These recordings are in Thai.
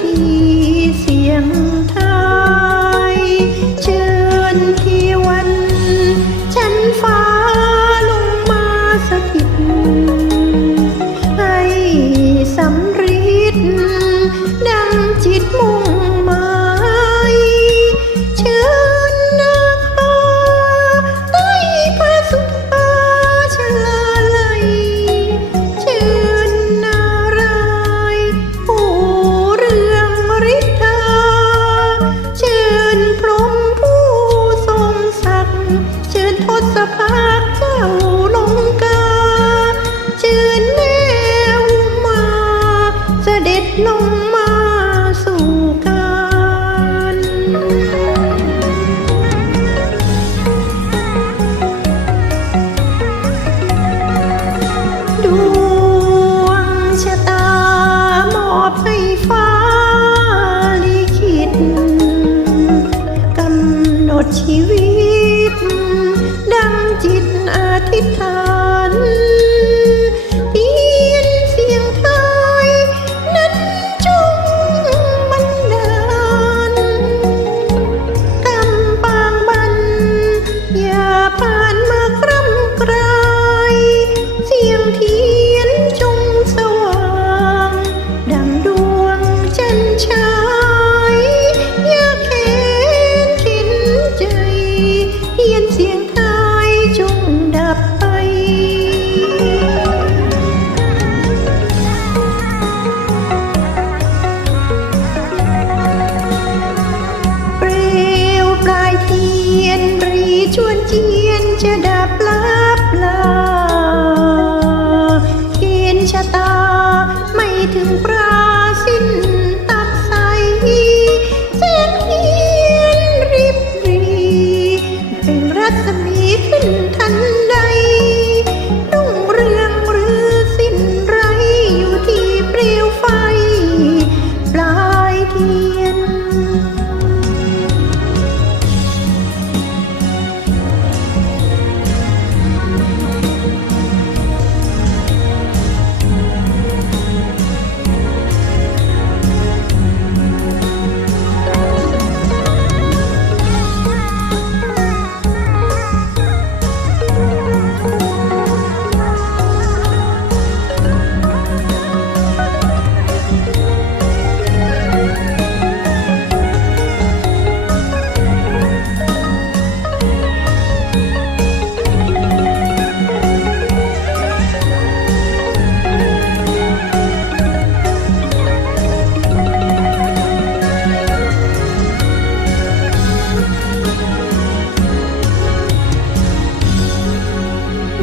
ธีเสียงไทย เชิญที่วันฉันฟ้าลงมาสถิตให้สำ Oh.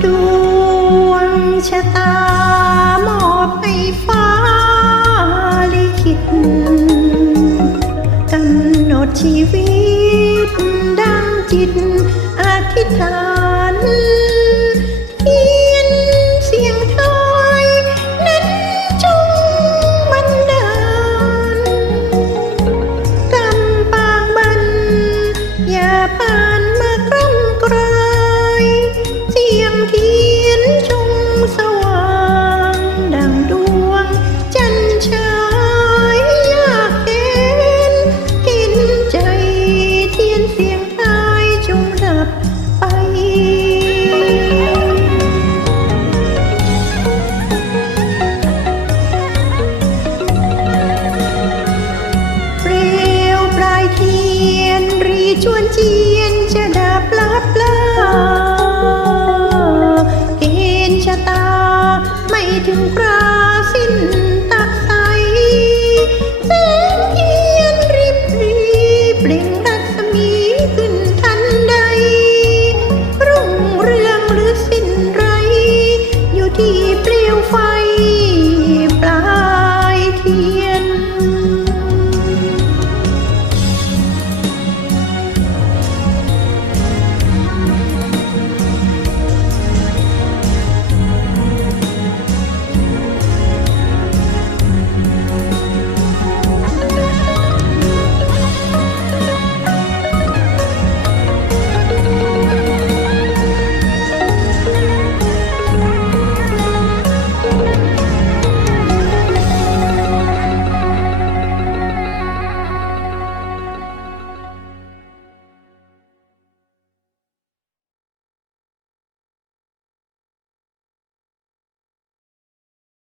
ดวงชะตามอบให้ฟ้าลิขิตกำหนดชีวิตดังจิต จียจะดับลับลาเกณฑ์ชะตาไม่ถึงปราสิ้น